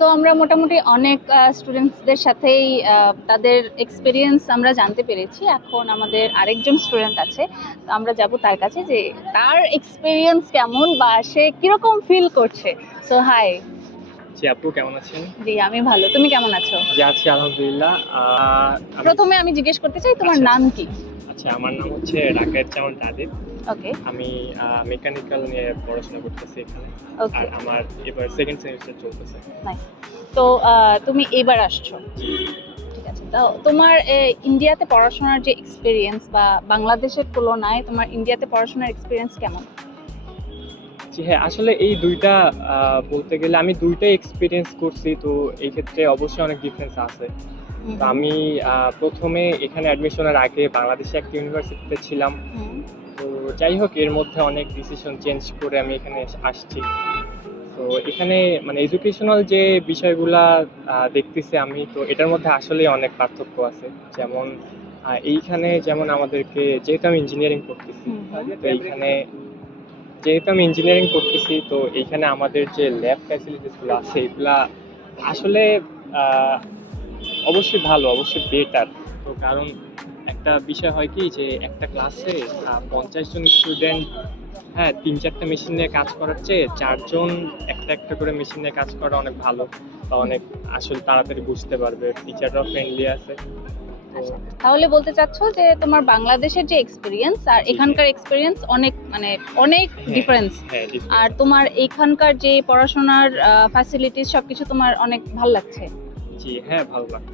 So আমরা মোটামুটি অনেক স্টুডেন্টসদের সাথেই তাদের এক্সপিরিয়েন্স আমরা জানতে পেরেছি। এখন আমাদের আরেকজন স্টুডেন্ট আছে, তো আমরা যাব তার কাছে যে তার এক্সপিরিয়েন্স কেমন বা সে কিরকম ফিল করছে। So high. জি আপু, কেমন আছেন? জি, আমি ভালো। তুমি কেমন আছো? জি আছি আলহামদুলিল্লাহ। প্রথমে আমি জিজ্ঞেস করতে চাই তোমার আচ্ছা, নাম কি? আচ্ছা আমার নাম হচ্ছে রাকের জামান রাজীব। ওকে। আমি মেকানিক্যাল নিয়ে পড়াশোনা করতেছি এখানে। ওকে, আর আমার এবার সেকেন্ড সেমিস্টার চলতেছে। নাইস। তো তুমি এবার আসছো? জি ঠিক আছে। তো তোমার ইন্ডিয়াতে পড়াশোনার যে এক্সপিরিয়েন্স বা বাংলাদেশের তুলনায় তোমার ইন্ডিয়াতে পড়াশোনার এক্সপিরিয়েন্স কেমন? জি হ্যাঁ, আসলে এই দুইটা বলতে গেলে আমি দুইটাই এক্সপিরিয়েন্স করছি, তো এই ক্ষেত্রে অবশ্যই অনেক ডিফারেন্স আছে। তো আমি প্রথমে এখানে অ্যাডমিশনের আগে বাংলাদেশে একটা ইউনিভার্সিটিতে ছিলাম। হুম, তো যাই হোক, এর মধ্যে অনেক ডিসিশন চেঞ্জ করে আমি এখানে আসছি। তো এখানে মানে এডুকেশনাল যে বিষয়গুলা দেখতেছি আমি, তো এটার মধ্যে আসলেই অনেক পার্থক্য আছে। যেমন এইখানে যেমন আমাদেরকে, যেহেতু আমি ইঞ্জিনিয়ারিং করতেছি, হুম, হুম। তো তো এইখানে আমাদের যে ল্যাব ফ্যাসিলিটিসগুলো আছে এগুলা আসলে আহ, অবশ্যই ভালো, অবশ্যই বেটার। তো কারণ একটা বিষয় হয় কি, যে একটা ক্লাসে 50 জন স্টুডেন্ট, হ্যাঁ, 3-4টা মেশিন নিয়ে কাজ করার চেয়ে 4জন একটা একটা করে মেশিন নিয়ে কাজ করা অনেক ভালো, বা অনেক আসলে তাড়াতাড়ি বুঝতে পারবে। টিচাররাও ফ্রেন্ডলি আছে। তো আচ্ছা, তাহলে বলতে চাচ্ছ যে তোমার বাংলাদেশের যে এক্সপিরিয়েন্স আর জি এখানকার এক্সপিরিয়েন্স অনেক মানে অনেক হ্যাঁ ডিফারেন্স। হ্যাঁ, আর ডিফারেন্স। তোমার এইখানকার যে পড়াশোনার ফ্যাসিলিটিস সবকিছু তোমার অনেক ভাল লাগছে। জি হ্যাঁ, ভালো লাগে।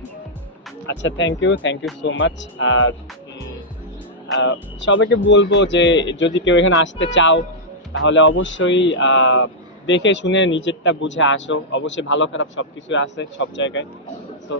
আচ্ছা, থ্যাংক ইউ সো মাচ। আর উম, আহ, সবাইকে বলবো যে যদি কেউ এখানে আসতে চাও, তাহলে অবশ্যই দেখে শুনে নিজেরটা বুঝে আসো। অবশ্যই ভালো খারাপ সবকিছু আছে সব জায়গায়। তো